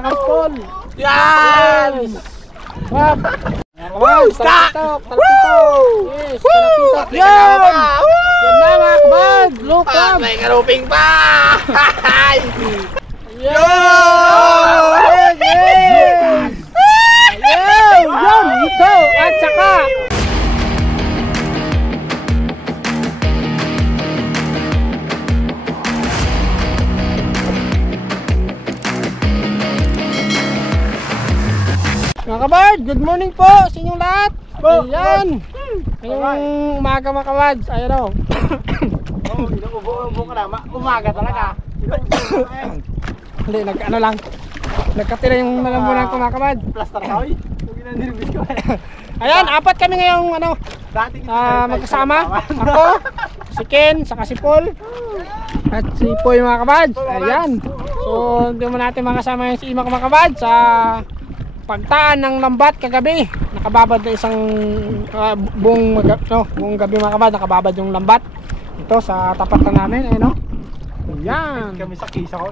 mga kapol. Yan! Wap! Talpitok! Yes, talpitok! Yan! Yan na mga kabad! Look up! May karuping pa! Yan! Yes! Yan! Ito! At saka mga kabad, good morning po sa inyong lahat. Ayan. Ngayong umaga mga kabad. Ayan o. Inuubo ka na. Umaga talaga. Hindi, nag-ano lang. Nagkatira yung malambunan ko mga kabad. Plaster ka oy. Ayan, apat kami ngayong ano, magkasama. Ako, si Ken, saka si Paul. At si Poy mga kabad. Ayan. So, hindi mo natin makasama yung si Ima mga kabad sa pagtaan ng lambat kagabi. Nakababad na isang buong gabi mga kabad. Nakababad yung lambat. Ito sa tapat na namin. Ayun o. Ayan. Kami sa kisa ko.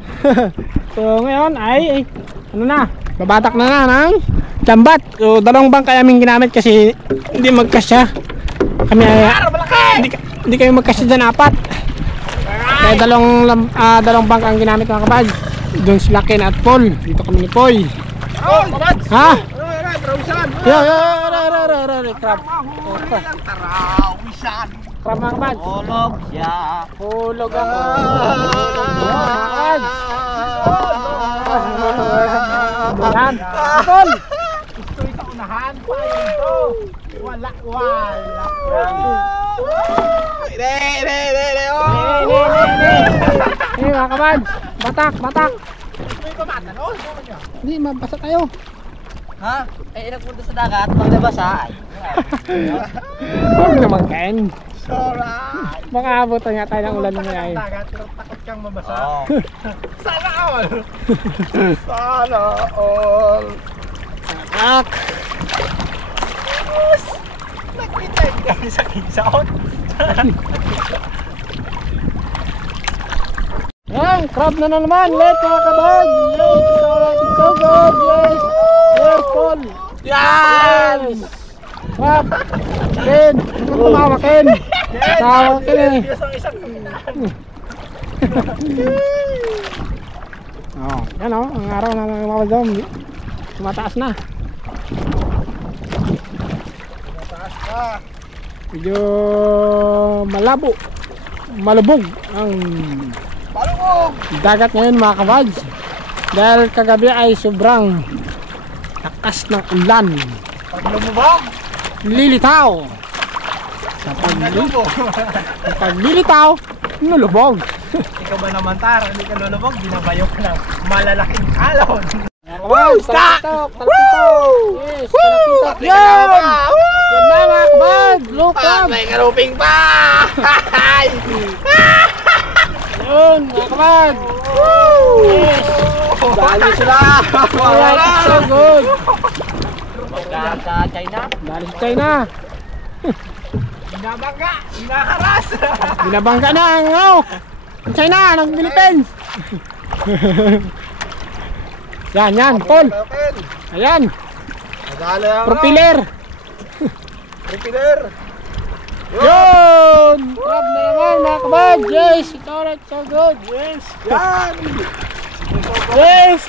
So ngayon ay ano na, babatak na ng lambat. So dalawang bangkay aming ginamit kasi hindi magkasya. Kami ay hindi kayo magkasya dyan, apat. Kaya dalawang bangkay ang ginamit mga kabad. Doon sila Ken at Paul. Dito kami ni Poy. Oh, kabad! Ha? Tarawisan! Crab. Tarawisan! Crab mga kabad. Hulog siya! Hulog ako. Yan. Paul! Gusto ito unahan pa ito! Wala! Hey mga kabad. Batak! Gusto ito matanon? Hindi, mabasa tayo. Ha? Eh, nagpunta sa dagat, maglabasa. Huwag naman Ken. Alright! Baka abutan nga tayo ng ulan ng ngayon. Dagat, pero takot kang mabasa. Sana all! Sana all! Ak! Nag-pretend kami sa kinsaon. Yan, crab na naman. Let's mga kabad. Yes, it's so good. Yes. Yes, Paul. Yan! Crab. Ken. Ano tumawa, Ken? Tawa, Ken eh. Oh, yan o. Ang araw na mga kabad. Tumataas na. Mataas ka. Medyo malabo. Malubog ang Palubog! dagat ngayon mga kabads. Dahil kagabi ay sobrang lakas ng ulan. Pag lumubog, Lilitaw. Sa paglilitaw, nulubog. ikaw ba naman Tar? Hindi ka lulubog, binabayo ka ng malalaking alon. Wow! Talpitok! Yes! Talpitok! Yan! Yan na mga kabad! Look up! May karuping pa! Yun mga kabad! Yes! Dali sila! Alright, it's so good! Sa China? Dali sa China! Binabangga! Binaharas! Binabangga na ang China, ng Philippines! Yan, Paul! Ayan! Propeller! Propeller! Yun! Crab na naman mga kabad! Yes! It's alright, so good! Yes! Yan! Yes!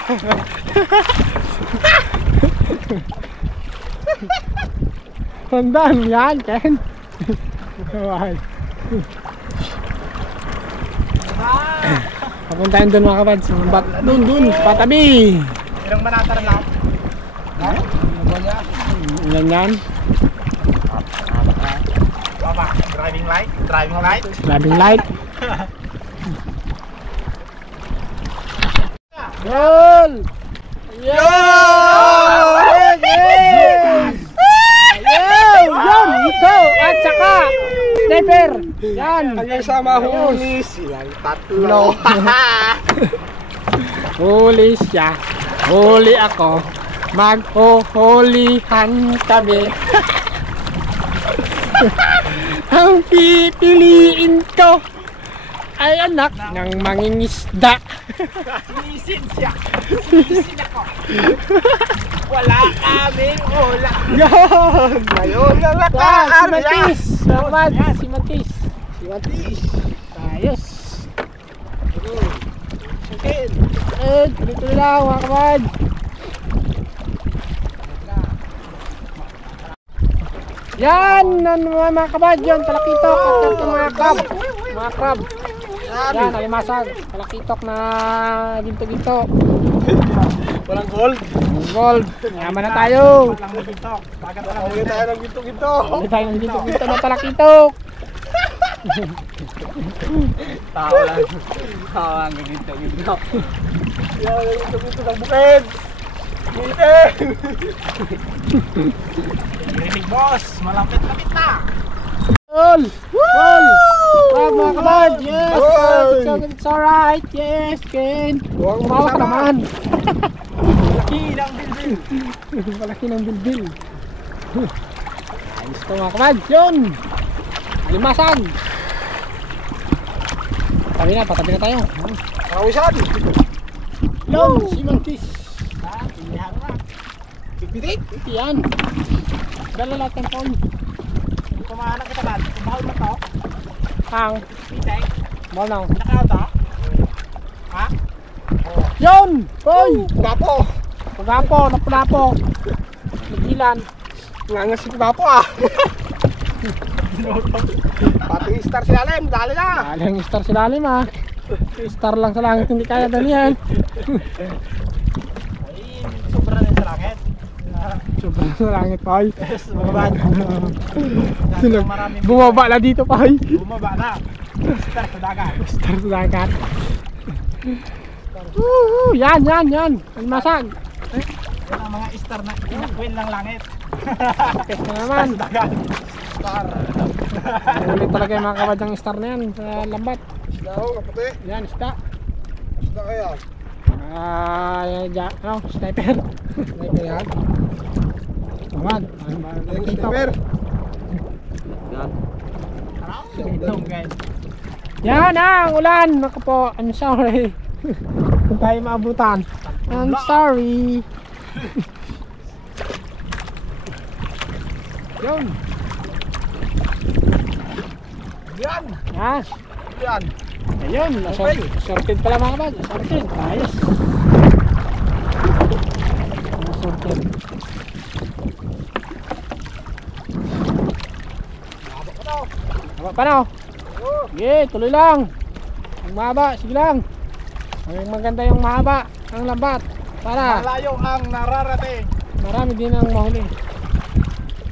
Tandaan yan, Ken! Papuntahin doon mga kabad. Doon, patabi! Ilang manatar lang? Ha? Ilan yan? Baba, driving light? Driving light? Driving light. Yun! Yun! Yes! Yun! Ito! At saka sniper! Yan! Kaya sa mahuli silang tatlo. Huli siya. Huli ako. Maghuhulihan kami. Ang pipiliin ko ay anak ng mangingisda. Sinisin siya. Sinisin ako. Wala kaming ulam. Yan! Ngayon na Si nakaarya. Matis! Salamat! Si Matis! Si Matis. Ayos! Chicken. Dito lang mga kabad! Yan! Mga kabad yun! Talakitok at yung mga crab! Mga crab! Yan! Alimasag! Talakitok na ginto-ginto! Walang gold. Gold! Yaman na tayo! Walang ginto. Bagat na lang. Hindi tayo ng ginto-ginto. Hindi tayo ng ginto-ginto na talakitok! Tao lang. Tao lang ginto-ginto. Yan, ginto-ginto ng bukid. Meeting! Rinig boss, malapit-lapit na! All! All! Crab mga kabad! Yes! Oy! It's alright! Yes! Ken! Huwag mo Kumawa ka kasama. naman! Laki ng bilbil. Malaki ng bilbil! Ayos ko mga kabad! Yun! Limasag! Patabi na tayo! Kawisan! Yun! Si Mantis! Pilihan na. Pipitik! Ito yan! Dala lahat ng phone! Kumahanap kita ba? Bahol mo to? Hang! Pitek? Mahal na! Nakaw to? Ha? Yun! Hoy! Gapo! Pagapo! Napunapo! Nagilan! Nangas si Gapo ah! Pati star si Alem, dali na! Dali ang star si Lalim ha! Star lang sa langit hindi kaya dalihan! Ay, sobra na sa langit. Sobrang sa langit pa ay! Yes, mga bad. Maraming Bumaba na dito pa ay! bumaba na. Star sa dagat. Star sa dagat! Yan! Yan! Yan! Almasag! Yan ang mga star na inakwil ng langit. Kes na naman! Sa dagat. Star. Ulit talaga yung mga kabadyang star na yan sa lambat. Isda ho, kaputi. Yan, isda. Isda kaya. Sniper. Sniper yan. Naman. Sniper. Yan. Guys. Yan ang ulan. Naku po, I'm sorry. Kung tayo maabutan. I'm sorry. Yun. Yan. Yan. Yan. Ayun, sorted pala mga kabad. Sorted. Ayos. Sorted. Haba pa na. Yeah, tuloy lang. Ang mahaba, sige lang. Ang maganda yung mahaba, ang lambat. Para Malayo ang nararating. marami din ang mahuli.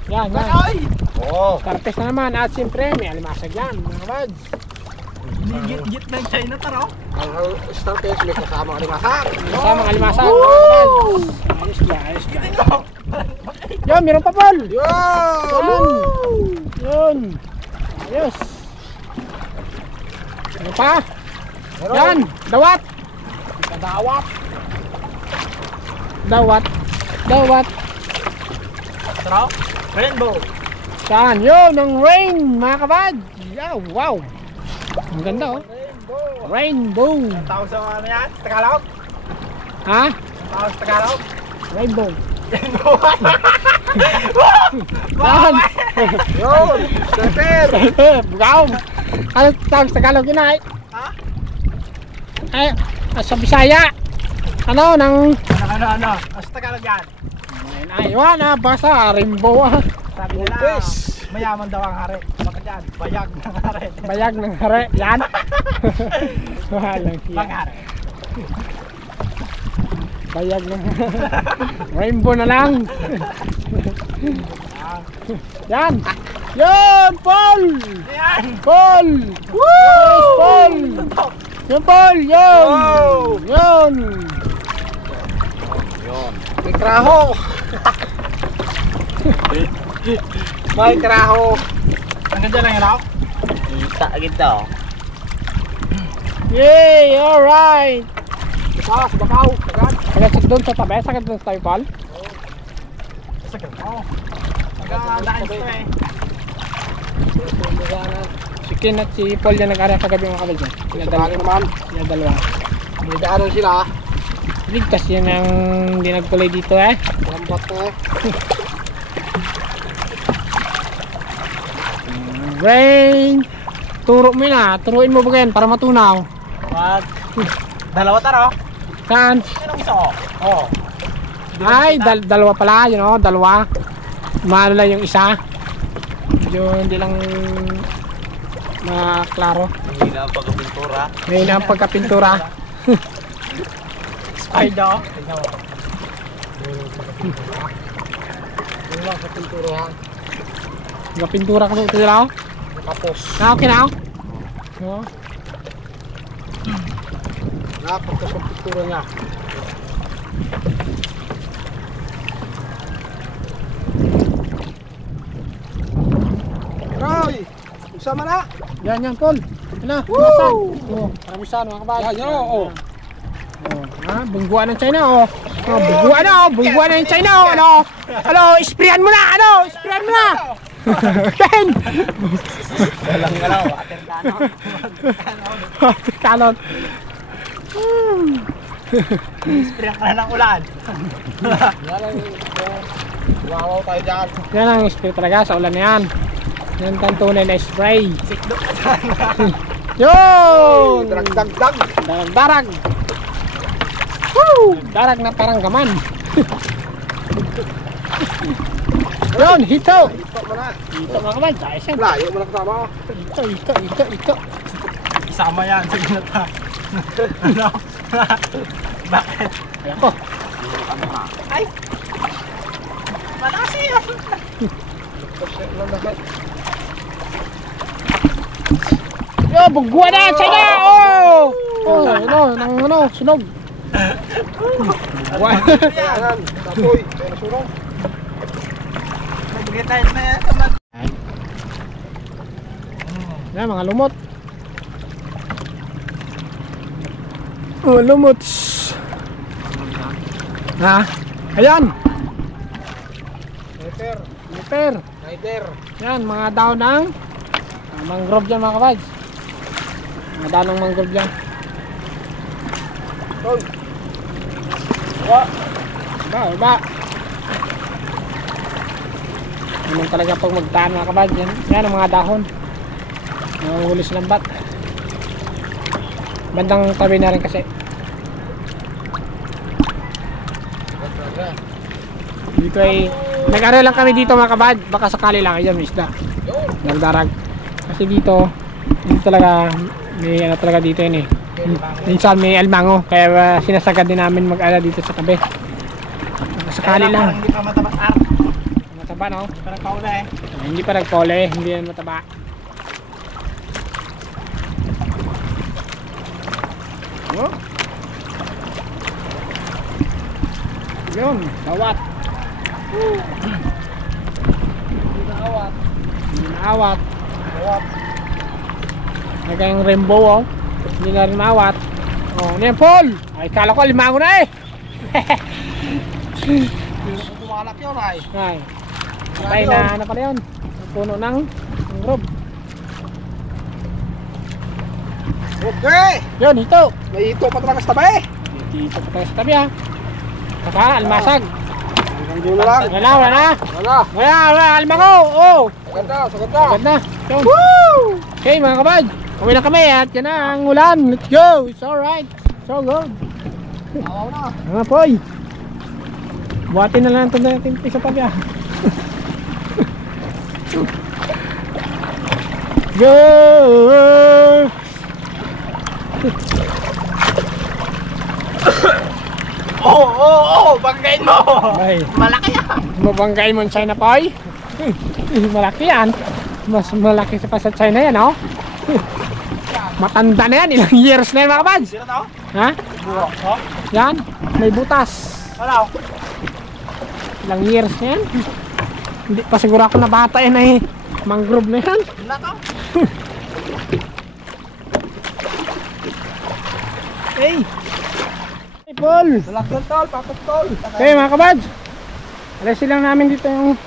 Yan, yan. Ay! Oo. Kartes na naman at siyempre may alimasag yan mga kabad. Git-git ng China taro. Ang star case may kasama alimasag. Kasama ang alimasag mga kabad. Ayos ka, ayos ka. Yun, meron pa Paul. Yan. Yun. Ayos. Ano pa? Yan, dawat. Kadawat. Dawat. Dawat. Taro. Rainbow. Yan, yun, ang rain mga kabad. Yeah, wow. Ang ganda oh. Rainbow. Rainbow. Tawag sa ano yan? Tagalog? Ha? Tawag sa Tagalog? Rainbow. Rainbow. Yan. Yun. Sniper. Bugaw. Ano tawag sa Tagalog yun ay? Ha? Ay, sa Bisaya. Ano, nang... Ano? Sa Tagalog yan? Aywan ah, basta rainbow ah. Sabi nila, mayaman daw ang hari. Bakit yan? Bayag ng hari. Bayag ng hare. Yan. Walang siya. Bang hari. Bayag ng rainbow na lang. Yan. Yun, Paul! Yan! Paul! Yes, Paul! Yun, Paul! Yun! Wow! Yun! May kraho! May kraho! Ang ganda lang yun ako? Kita gitu. Yay! Alright! Babaw, babaw! Sagad! Sagad doon sa tabi? Sagad doon sa tabi, Paul? Sagad mo. Nagdaan ito eh. Ken at si Paul yan nag-area kagabi mga kabads. Sila dalawa. Sila dalawa. May daanan sila. Ligtas yan ang hindi nagkulay dito eh. Lambat na eh. Rain! Turo mo na, turuin mo ba yan para matunaw? Wag. Dalawa taro. Saan? Yan ang isa ko. Oo. Ay, dalawa pala, yun o, dalawa. Mahalo lang yung isa. Yun, hindi lang maklaro. Hindi na ang pagkapintura. Ngayon ang pagkapintura. Spider. Yung lang sa pintura yan. Pagkapintura ka ito nila o. Tapos. Okay na o. No? Napagkas ang pintura niya. Roy! Usama na! Yan yan, Paul. Ano? Masag. Oh, paramisan mga kabal. Yan, yan, oo. Ha, bungguan ng China oh. Oh, bungguan na oh, bungguan na ng China oh. Ano? Ano, sprayan mo na. Ano? Sprayan mo na. Ken. Walang galaw. Ater kanon. Kanon. Spray ka na ng ulan. Wawaw tayo dyan. Yan ang spray talaga sa ulan na yan. Yan ang tunay na spray. Sikdo. Yun! Darag-dag-dag. Darag-darag. Woo! Darag na parang gaman. Yun, hito. Ito mo na. Hito mga kabal, dahil siya. Layo mo na kasama. Hito. Isama yan. Sige na ta. Ano? Bakit? Ayan ko. Ay! Malakas yan. Yo, bugwa na, China! Oh! Oh, ano, sunog. Bugwa. Yan, tapoy. Kaya nasunog. Nagbigay tayo na yan. Yan, mga lumot. Oh, lumot. Ha? Ayan. Sniper. Sniper. Sniper. Yan, mga daon ng mangrove dyan mga kabads. Mga daon ng mangrove dyan. Tol. Iba. Ganun talaga pag magtaan mga kabads. Yan ang mga dahon. Nanguhuli sa lambat. Bandang tabi na rin kasi. Dito ay nag-aaral lang kami dito mga kabad. Baka sakali lang ayan may isda. Nagdarag. Kasi dito talaga may ano talaga dito yun eh. Minsan may almango. Kaya sinasagad din namin mag-aaral dito sa tabi. Baka sakali lang. Hindi pa matabas ar. Mataba no? Parang kaula eh. Hindi pa nagpole. Hindi yan mataba. Oh. Yun, bawat. Hindi naawat. Nagayang rainbow oh. Hindi na rin maawat. Oh, ano yan Paul? Ay, kala ko limango na eh. Kumalak yun ay. Ay, patay na ano pala yun. Puno ng mangrove. Okay. Yun, ito. May ito pa talaga sa tabi. Dito pa tayo sa tabi ha. Saka, almasag. Hanggang dulo lang. Wala. Wala, almango. Oh. Sagad Agad na. Yun. Okay mga kabad. Uwi na kami at yan na ang ulan. Let's go. It's alright. So good. Awaw na. Mga poy. Buhatin na lang ito natin sa tabi ah. Go. Banggain mo! Ay, Malaki yan! mabanggain mo ang China poy. Malaki yan. Mas malaki pa sa China yan oh. Matanda na yan. Ilang years na yan mga kabads. Sino to? Ha? Buwak ko? Yan. May butas. Wala. Ilang years na yan. Hindi pa siguro ako na bata yan eh. Mangrove na yan. Wala to? Hey! Hey Paul! Lalakyan tol, pakot tol. Okay mga kabads. Alisin lang namin dito yung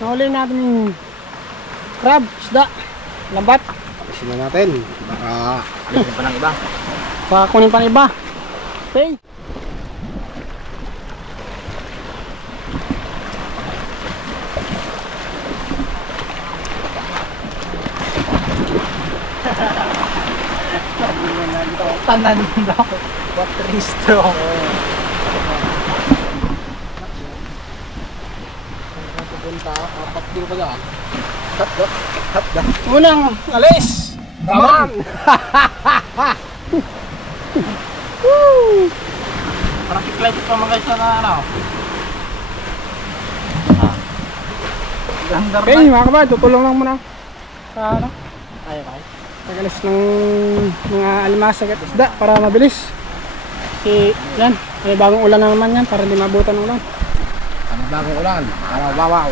nahuli natin yung crab, isda. lambat. Alisin na natin. Baka Alisin pa ng iba. Baka kunin pa ng iba. Okay. Tanan daw. What restro. Unang alis. Taman! Parang kiklay pa mga guys na ano. Gandar Okay mga kabad, tutulong lang muna sa ano, Kaya kaya. pag-alis ng mga alimasag at isda para mabilis. Kasi yan, may bagong ulan na naman yan para hindi mabutan ng ulan. Ang bagong ulan. Araw-bawaw.